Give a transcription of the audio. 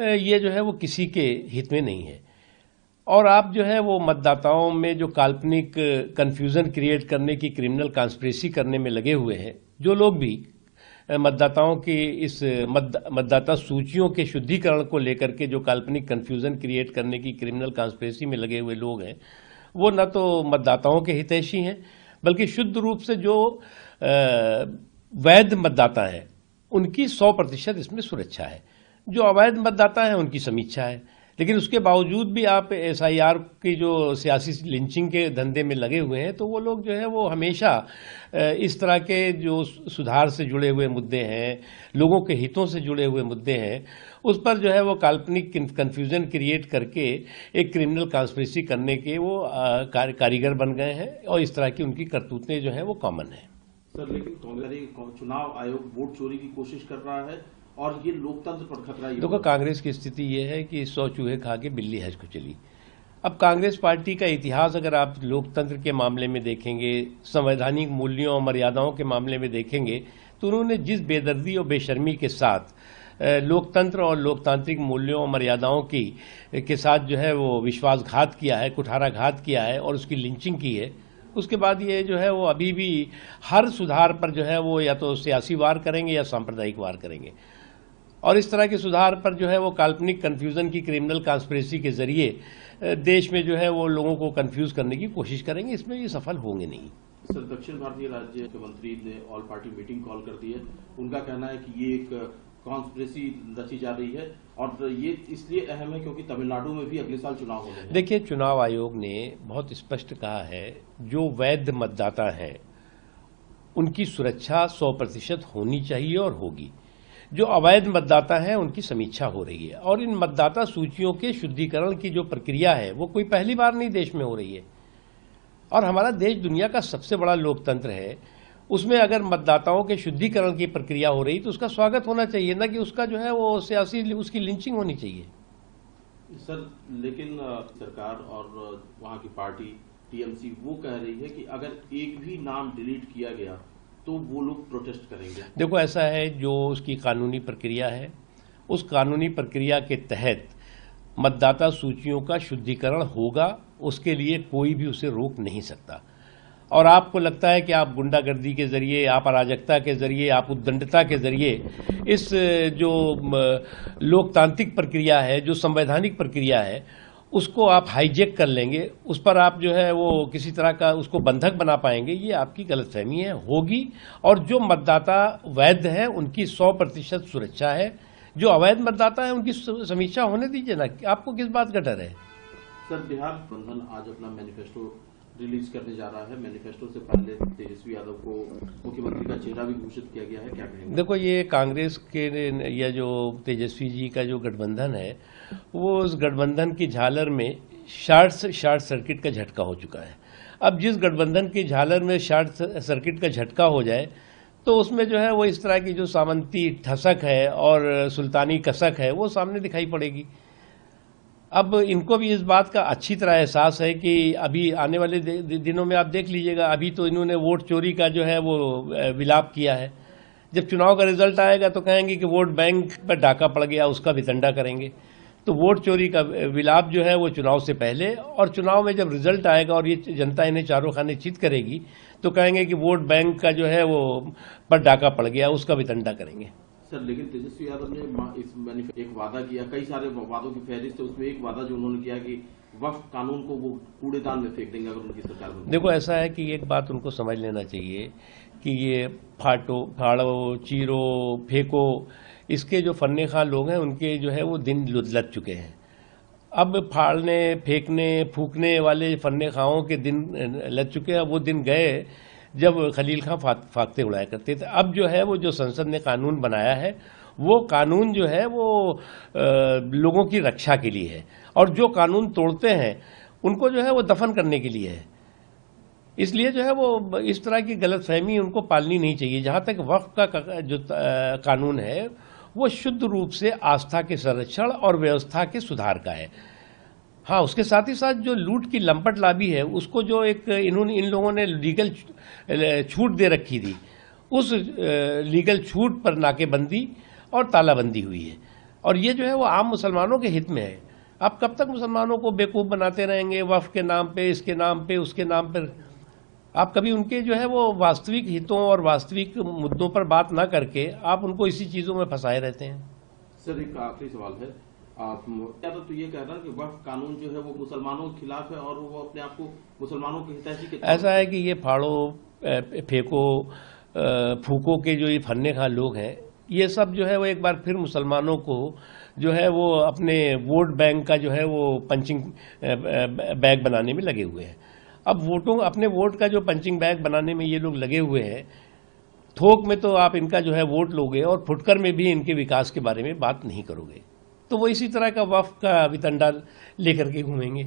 ये जो है वो किसी के हित में नहीं है। और आप जो है वो मतदाताओं में जो काल्पनिक कन्फ्यूज़न क्रिएट करने की क्रिमिनल कॉन्स्पिरेसी करने में लगे हुए हैं, जो लोग भी मतदाताओं की इस मतदाता सूचियों के शुद्धिकरण को लेकर के जो काल्पनिक कन्फ्यूज़न क्रिएट करने की क्रिमिनल कॉन्स्पिरेसी में लगे हुए लोग हैं, वो न तो मतदाताओं के हितैषी हैं, बल्कि शुद्ध रूप से जो वैध मतदाता हैं उनकी 100% इसमें सुरक्षा है। जो अवैध मतदाता हैं उनकी समीक्षा है। लेकिन उसके बावजूद भी आप SIR की जो सियासी लिंचिंग के धंधे में लगे हुए हैं, तो वो लोग जो है वो हमेशा इस तरह के जो सुधार से जुड़े हुए मुद्दे हैं, लोगों के हितों से जुड़े हुए मुद्दे हैं, उस पर जो है वो काल्पनिक कन्फ्यूज़न क्रिएट करके एक क्रिमिनल कॉन्स्पिरेसी करने के वो कारीगर बन गए हैं, और इस तरह की उनकी करतूतें जो हैं वो कॉमन है। सर, लेकिन कांग्रेस चुनाव आयोग वोट चोरी की कोशिश कर रहा है और ये लोकतंत्र पर खतरा है। देखो, कांग्रेस की स्थिति ये है कि 100 चूहे खा के बिल्ली हज को चली। अब कांग्रेस पार्टी का इतिहास अगर आप लोकतंत्र के मामले में देखेंगे, संवैधानिक मूल्यों और मर्यादाओं के मामले में देखेंगे, तो उन्होंने जिस बेदर्दी और बेशर्मी के साथ लोकतंत्र और लोकतांत्रिक मूल्यों और मर्यादाओं की के साथ जो है वो विश्वासघात किया है, कुठाराघात किया है और उसकी लिंचिंग की है, उसके बाद ये जो है वो अभी भी हर सुधार पर जो है वो या तो सियासी वार करेंगे या सांप्रदायिक वार करेंगे। और इस तरह के सुधार पर जो है वो काल्पनिक कन्फ्यूज़न की क्रिमिनल कॉन्स्पिरेसी के जरिए देश में जो है वो लोगों को कन्फ्यूज़ करने की कोशिश करेंगे। इसमें ये सफल होंगे नहीं। सर, दक्षिण भारतीय राज्य के मंत्री ने ऑल पार्टी मीटिंग कॉल कर दी है। उनका कहना है कि ये एक कॉन्स्पिरेसी रची जा रही है और ये इसलिए अहम है क्योंकि तमिलनाडु में भी अगले साल चुनाव होने हैं। देखिए, चुनाव आयोग ने बहुत स्पष्ट कहा है जो वैध मतदाता हैं उनकी सुरक्षा 100% होनी चाहिए और होगी। जो अवैध मतदाता हैं उनकी समीक्षा हो रही है। और इन मतदाता सूचियों के शुद्धिकरण की जो प्रक्रिया है वो कोई पहली बार नहीं देश में हो रही है। और हमारा देश दुनिया का सबसे बड़ा लोकतंत्र है, उसमें अगर मतदाताओं के शुद्धिकरण की प्रक्रिया हो रही तो उसका स्वागत होना चाहिए, ना कि उसका जो है वो सियासी उसकी लिंचिंग होनी चाहिए। सर, लेकिन सरकार और वहाँ की पार्टी TMC वो कह रही है कि अगर एक भी नाम डिलीट किया गया तो वो लोग प्रोटेस्ट करेंगे। देखो, ऐसा है, जो उसकी कानूनी प्रक्रिया है, उस कानूनी प्रक्रिया के तहत मतदाता सूचियों का शुद्धिकरण होगा, उसके लिए कोई भी उसे रोक नहीं सकता। और आपको लगता है कि आप गुंडागर्दी के ज़रिए, आप अराजकता के ज़रिए, आप उद्दंडता के ज़रिए इस जो लोकतांत्रिक प्रक्रिया है, जो संवैधानिक प्रक्रिया है, उसको आप हाईजैक कर लेंगे, उस पर आप जो है वो किसी तरह का उसको बंधक बना पाएंगे, ये आपकी गलतफहमी है। होगी, और जो मतदाता वैध हैं उनकी 100% सुरक्षा है। जो अवैध मतदाता है उनकी समीक्षा होने दीजिए ना, आपको किस बात का डर है। सर, बिहार गठबंधन आज अपना मैनिफेस्टो रिलीज करने जा रहा है। मैनिफेस्टो से पहले तेजस्वी यादव को मुख्यमंत्री का चेहरा भी घोषित किया गया है, क्या कहेंगे? देखो, ये कांग्रेस के या जो तेजस्वी जी का जो गठबंधन है, वो उस गठबंधन की झालर में शॉर्ट सर्किट का झटका हो चुका है। अब जिस गठबंधन की झालर में शॉर्ट सर्किट का झटका हो जाए तो उसमें जो है वो इस तरह की जो सामंती ठसक है और सुल्तानी कसक है वो सामने दिखाई पड़ेगी। अब इनको भी इस बात का अच्छी तरह एहसास है कि अभी आने वाले दिनों में आप देख लीजिएगा, अभी तो इन्होंने वोट चोरी का जो है वो विलाप किया है। जब चुनाव का रिजल्ट आएगा तो कहेंगे कि वोट बैंक पर डाका पड़ गया, उसका वितंडा करेंगे। तो वोट चोरी का विलाप जो है वो चुनाव से पहले, और चुनाव में जब रिजल्ट आएगा और ये जनता इन्हें चारों खाने चित करेगी तो कहेंगे कि वोट बैंक का जो है वो पर डाका पड़ गया, उसका वितंडा करेंगे। सर, लेकिन तेजस्वी यादव ने एक वादा किया, कई सारे वादों की फहरिस्त है, उसमें एक वादा जो उन्होंने किया कि वक्फ कानून को वो कूड़ेदान में फेंक देंगे अगर उनकी सरकार बने। देखो, ऐसा है कि एक बात उनको समझ लेना चाहिए कि ये फाड़ो, चीरो, फेंको, इसके जो फन्ने खां लोग हैं उनके जो है वो दिन लद चुके हैं। अब फाड़ने, फेंकने, फूकने वाले फन्ने खाओं के दिन लग चुके हैं। वो दिन गए जब खलील खां फाकते उड़ाया करते थे। अब जो है वो जो संसद ने कानून बनाया है, वो कानून जो है वो लोगों की रक्षा के लिए है, और जो कानून तोड़ते हैं उनको जो है वो दफन करने के लिए है। इसलिए जो है वो इस तरह की गलतफहमी उनको पालनी नहीं चाहिए। जहाँ तक वक्फ का जो कानून है वो शुद्ध रूप से आस्था के संरक्षण और व्यवस्था के सुधार का है। हाँ, उसके साथ ही साथ जो लूट की लंपट लाबी है उसको जो एक इन लोगों ने लीगल छूट दे रखी थी, उस लीगल छूट पर नाकेबंदी और तालाबंदी हुई है। और ये जो है वो आम मुसलमानों के हित में है। आप कब तक मुसलमानों को बेवकूफ़ बनाते रहेंगे, वफ़ के नाम पे, इसके नाम पे, उसके नाम पर। आप कभी उनके जो है वो वास्तविक हितों और वास्तविक मुद्दों पर बात ना करके आप उनको इसी चीज़ों में फंसाए रहते हैं। सर, एक आखिरी सवाल है, आप क्या तो ये कह रहा है कि वक्फ कानून जो है वो मुसलमानों के खिलाफ है और वो अपने आप को मुसलमानों के हितैषी के ऐसा है कि ये फाड़ो, फेंको, फूको के जो ये फन्ने खा लोग हैं, ये सब जो है वो एक बार फिर मुसलमानों को जो है वो अपने वोट बैंक का जो है वो पंचिंग बैग बनाने में लगे हुए हैं। अब अपने वोट का जो पंचिंग बैग बनाने में ये लोग लगे हुए हैं, थोक में तो आप इनका जो है वोट लोगे और फुटकर में भी इनके विकास के बारे में बात नहीं करोगे। तो वो इसी तरह का वफ़ का वितंडा लेकर के घूमेंगे।